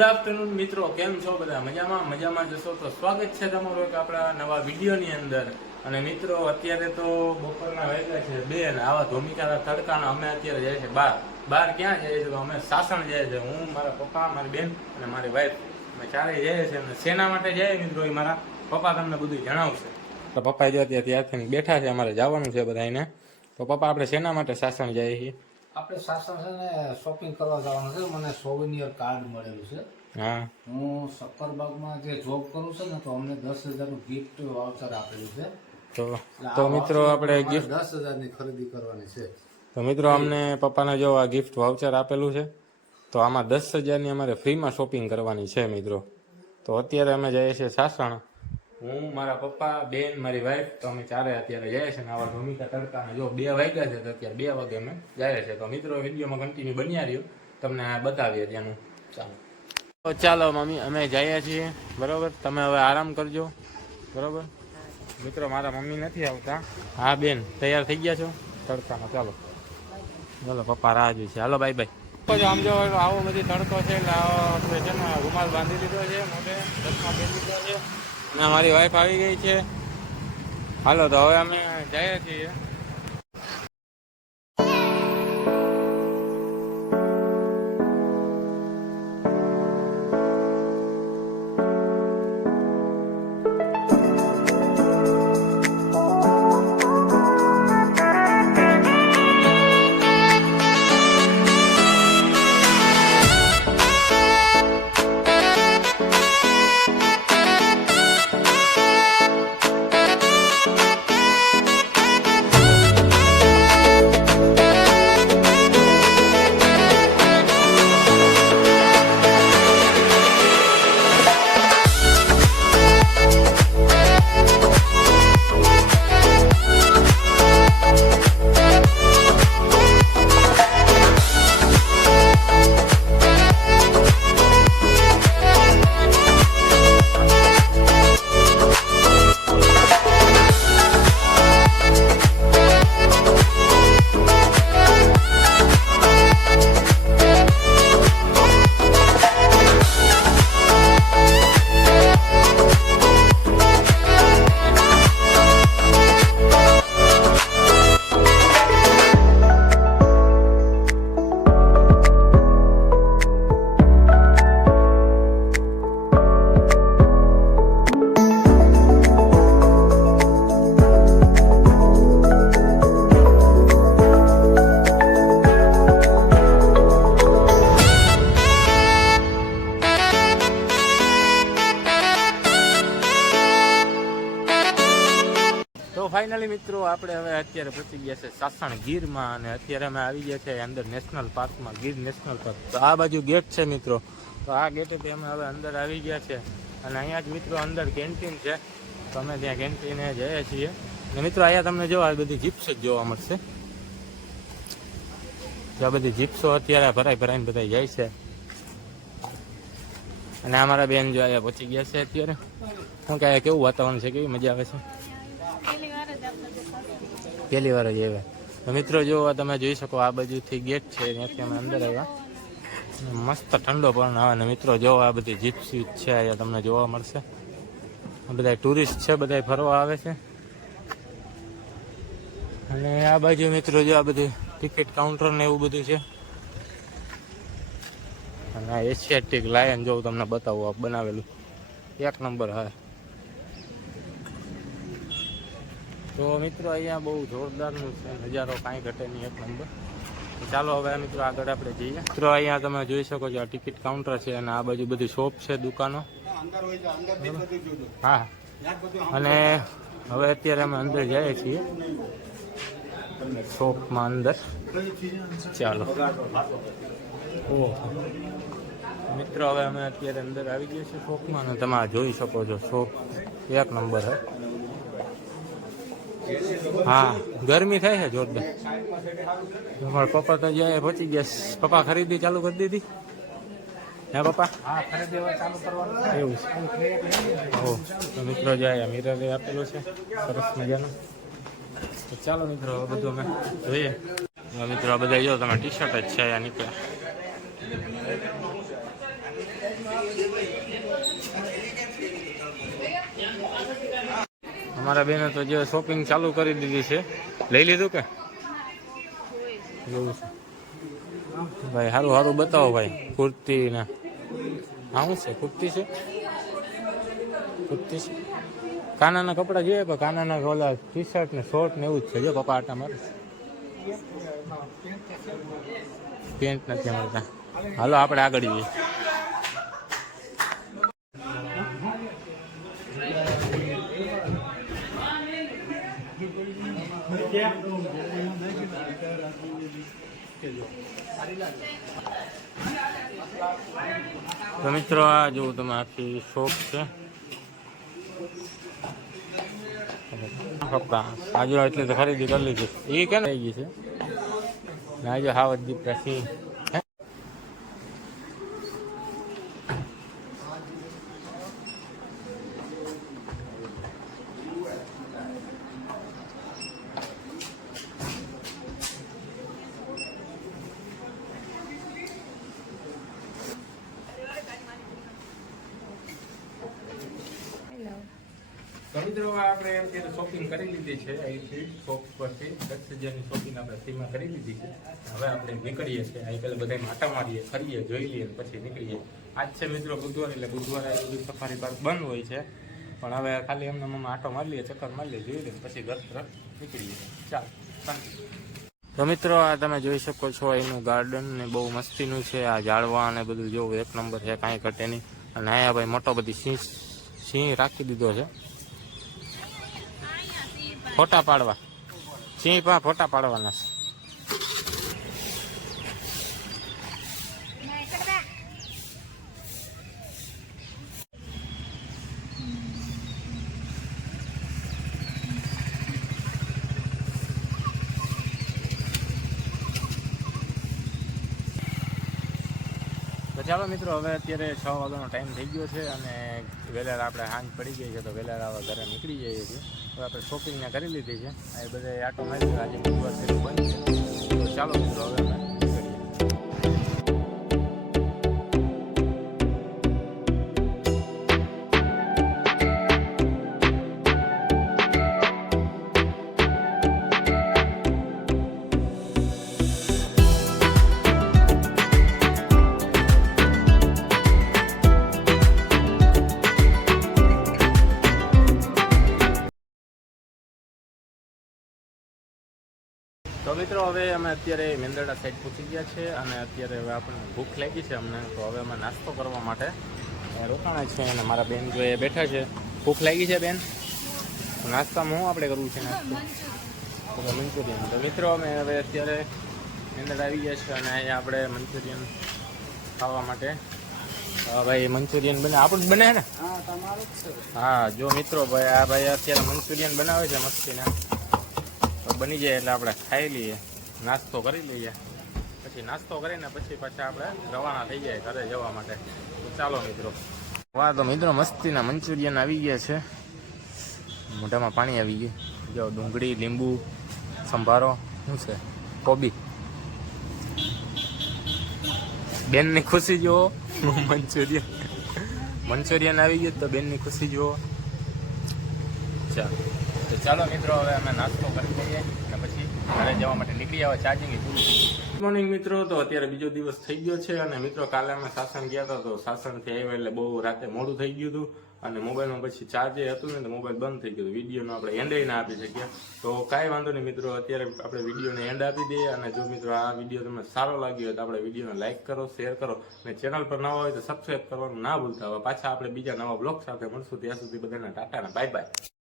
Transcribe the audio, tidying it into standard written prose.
Good afternoon મિત્રો, કેમ છો બધા? મજામાં જશો તો સ્વાગત છે તમારું એક આપણા નવા વિડીયોની અંદર. અને મિત્રો અત્યારે તો બપોરના વાગ્યા છે 2 ને આવા ધોમિકાના તડકાના અમે અત્યારે જાય છે બહાર ક્યાં જાય છે? તો અમે સાસણ જાય છે. હું, મારા પપ્પા, મારી બેન અને મારી વાઈફ, અમે ચારેય જાય છે. અને શેના માટે જાય મિત્રો એ મારા પપ્પા તમને બધું જણાવશે. તો પપ્પા જો અત્યારે ત્યારથી બેઠા છે, અમારે જવાનું છે બધાને. તો પપ્પા આપણે શેના માટે સાસણ જાય છીએ? આપણે સાસણ છે ને શોપિંગ કરવા જવાનું છે. મને સોવેનિયર કાર્ડ મળેલું છે. હા, હું સક્કરબાગમાં જે જોબ કરું છું ને, તો અમને 10,000નું ગિફ્ટ વાઉચર આપેલું છે. તો મિત્રો આપણે ગિફ્ટ 10,000ની ખરીદી કરવાની છે. તો મિત્રો અમને પપ્પાને જો આ ગિફ્ટ વાઉચર આપેલું છે. તો આમાં 10,000ની અમારે ફ્રીમાં શોપિંગ કરવાની છે મિત્રો. તો અત્યારે અમે જઈએ છીએ સાસણ. હું, મારા પપ્પા, બેન, મારી વાઈફ, તો અમે ચારે અત્યારે જઈએ છીએ. આવા ભૂમિકા તડકાના જો 2 વાગ્યા છે, તો અત્યારે 2 વાગે અમે જઈએ છીએ. તો મિત્રો વિડીયોમાં કન્ટિન્યુ બન્યા રહ્યો, તમને બતાવીએ ત્યાંનું. ચાલો મમ્મી, અમે જઈએ છીએ બરોબર. તમે હવે આરામ કરજો બરોબર. મિત્રો મારા મમ્મી નથી આવતા. હા બેન, તૈયાર થઈ ગયા છો તડકામાં? ચાલો પપ્પા રાહ જોઈ છે. હાલો બાય બાય. આમ જો આવો બધી તડકો છે એટલે આપણે છે ને રૂમાલ બાંધી લીધો છે, મોઢે ચશ્મા પહેરી લીધો છે. અને મારી વાઈફ આવી ગઈ છે. હાલો તો હવે અમે જઈએ છીએ. ફાઇનલી મિત્રો આપણે હવે અત્યારે પહોંચી ગયા છે સાસણ ગીરમાં. અને અત્યારે અમે આવી ગયા છે અંદર નેશનલ પાર્કમાં, ગીર નેશનલ પાર્ક. તો આ બાજુ ગેટ છે મિત્રો. તો આ ગેટેથી અમે હવે અંદર આવી ગયા છે. અને અહીંયા જ મિત્રો અંદર કેન્ટીન છે, તો અમે ત્યાં કેન્ટીને જઈએ છીએ. અને મિત્રો અહીંયા તમને જો આ બધી જીપ્સ જ જોવા મળશે. જો આ બધી જીપ્સો અત્યારે ભરાઈને બધા જાય છે. અને અમારા બેન જો અહીંયા પહોંચી ગયા છે અત્યારે. શું કે કેવું વાતાવરણ છે, કેવી મજા આવે છે? પહેલી વાર જ આવ્યા. તો મિત્રો જો તમે જોઈ શકો આ બાજુથી ગેટ છે, ત્યાંથી અમે અંદર આવ્યા. મસ્ત ઠંડો પણ આવે. ને મિત્રો જો આ બધી જીપ્સ છે અહીંયા તમને જોવા મળશે. બધા ટુરિસ્ટ છે, બધા ફરવા આવે છે. અને આ બાજુ મિત્રો જો આ બધું ટિકિટ કાઉન્ટર ને એવું બધું છે. અને આ એશિયાટિક લાયન જો તમને બતાવું, આ બનાવેલું 1 નંબર. હા તો મિત્રો અહીંયા બહુ જોરદારનું છે નજારો, કાંઈ ઘટે નહીં, 1 નંબર. ચાલો હવે મિત્રો આગળ આપણે જઈએ. મિત્રો અહીંયા તમે જોઈ શકો છો આ ટિકિટ કાઉન્ટર છે. અને આ બાજુ બધી શોપ છે, દુકાનો. હા, અને હવે અત્યારે અમે અંદર જઈએ છીએ શોપમાં અંદર. ચાલો ઓહ મિત્રો હવે અમે અત્યારે અંદર આવી ગયા છીએ શોપમાં. અને તમે જોઈ શકો છો શોપ 1 નંબર હે. હા, ગરમી થાય છે જોરદાર. અમારા પપ્પા તો જ્યાં પહોંચી ગયા. પપ્પા ખરીદી ચાલુ કરી દીધી? હે પપ્પા? હા, ખરીદી ચાલુ કરવાનું એવું છે. ઓહ, તો મિત્રો જાય મિરર આપેલો છે સરસ મજાનો. તો ચાલો મિત્રો બધું અમે જોઈએ. મિત્રો આ બધા જો તમે ટી શર્ટ જ છે અહીંયા નીકળ્યા. અમારા બેને તો જે શોપિંગ ચાલુ કરી દીધી છે. લઈ લીધું કે લેવું છે ભાઈ? સારું સારું બતાવો ભાઈ. કુર્તી ને હા શું છે? કુર્તી છે, કુર્તી છે. કાનાના કપડા જોઈએ પણ કાનાના ઓલા ટી શર્ટ ને શોર્ટ ને એવું જ છે. જો પપ્પા આટા મારે પેન્ટ નથી મળતા. હાલો આપણે આગળ જઈએ. તો મિત્રો આ જોવું તમે આખી શોપ છે કપડા. આજે એટલે તો ખરીદી કરી લીધી. એ કેમ થઈ ગઈ છે આજે હાવત દીપડા સિંહ. તો મિત્રો આપણે અત્યારે શોપિંગ કરી લીધી છે. અહીંથી શોપ પરથી 10,000ની શોપિંગ આપણે ફ્રીમાં કરી લીધી છે. હવે આપણે નીકળીએ છીએ. અહીં પહેલાં બધા આટા મારીએ, ફરીએ, જોઈ લઈએ પછી નીકળીએ. આજ છે મિત્રો બુધવાર, એટલે બુધવારે બધી સફારી પાર્ક બંધ હોય છે. પણ હવે ખાલી એમને મમ્મા આટો મારી લઈએ, ચક્કર મારી લઈએ, જોઈ લઈએ પછી ઘર તરફ નીકળીએ. ચાલ. તો મિત્રો આ તમે જોઈ શકો છો એનું ગાર્ડન ને બહુ મસ્તીનું છે. આ ઝાડવા અને બધું જોવું એક નંબર છે, કાંઈ ઘટે નહીં. અને અહીંયા ભાઈ મોટો બધી સિંહ રાખી દીધો છે ફોટા પાડવા. સિંહ પા ફોટા પાડવાના છે. તો ચાલો મિત્રો હવે અત્યારે 6 વાગ્યાનો ટાઈમ થઈ ગયો છે અને વહેલા આપણે સાંજ પડી ગઈ છે. તો વહેલા હવે ઘરે નીકળી જઈએ છીએ. હવે આપણે શોપિંગને કરી લીધી છે. આ બધા આટો મારી આજે બુધવાર છે બંધ છે. તો ચાલો મિત્રો હવે અમે નીકળીએ. તો મિત્રો હવે અમે અત્યારે મેંદરડા સાઈડ પહોંચી ગયા છે અને અત્યારે હવે આપણને ભૂખ લાગી છે અમને. તો હવે અમે નાસ્તો કરવા માટે રોકાણા છે અને મારા બેન જો એ બેઠા છે. ભૂખ લાગી છે બેન? નાસ્તામાં શું આપણે કરવું છે? નાસ્તો મંચુરિયન. તો મિત્રો અમે હવે અત્યારે મેંદરડા આવી ગયા છે અને અહીંયા આપણે મંચુરિયન ખાવા માટે ભાઈ મંચુરિયન બને આપણું જ બને ને? હા જો મિત્રો ભાઈ આ ભાઈ અત્યારે મંચુરિયન બનાવે છે મસ્તીના. બની જાય એટલે આપણે ખાઈ લઈએ, નાસ્તો કરી લઈએ. પછી નાસ્તો કરીને પછી પાછા આપણે રવાના થઈ જાય ઘરે જવા માટે. તો ચાલો મિત્રો. વાહ તો મિત્રો મસ્તીના મંચુરિયન આવી ગયા છે. મોઢામાં પાણી આવી ગયું. જો ડુંગળી, લીંબુ, સંભારો, શું છે, કોબી. બેનની ખુશી જુઓ. મંચુરિયન આવી ગયું તો બેનની ખુશી જુઓ. ચાલો તો ચાલો મિત્રો હવે અમે નાસ્તો કરી લઈએ અને પછી ઘરે જવા માટે નીકળી આવે. ચાર્જિંગ પૂરું. ગુડ મોર્નિંગ મિત્રો. તો અત્યારે બીજો દિવસ થઈ ગયો છે અને મિત્રો કાલે અમે સાસણ ગયા હતા. તો સાસણથી આવ્યા એટલે બહુ રાતે મોડું થઈ ગયું હતું અને મોબાઈલમાં પછી ચાર્જે હતું ને તો મોબાઈલ બંધ થઈ ગયો. વિડીયોનો આપણે એન્ડ ના આપી શક્યા. તો કાંઈ વાંધો નહીં મિત્રો, અત્યારે આપણે વિડીયોને એન્ડ આપી દઈએ. અને જો મિત્રો આ વિડીયો તમને સારો લાગ્યો હોય તો આપણે વિડીયોને લાઇક કરો, શેર કરો અને ચેનલ પર નવા હોય તો સબસ્ક્રાઈબ કરવાનું ના ભૂલતા. હવે પાછા આપણે બીજા નવા બ્લોગ સાથે મળશું. ત્યાં સુધી બધાને ટાટા અને બાય બાય.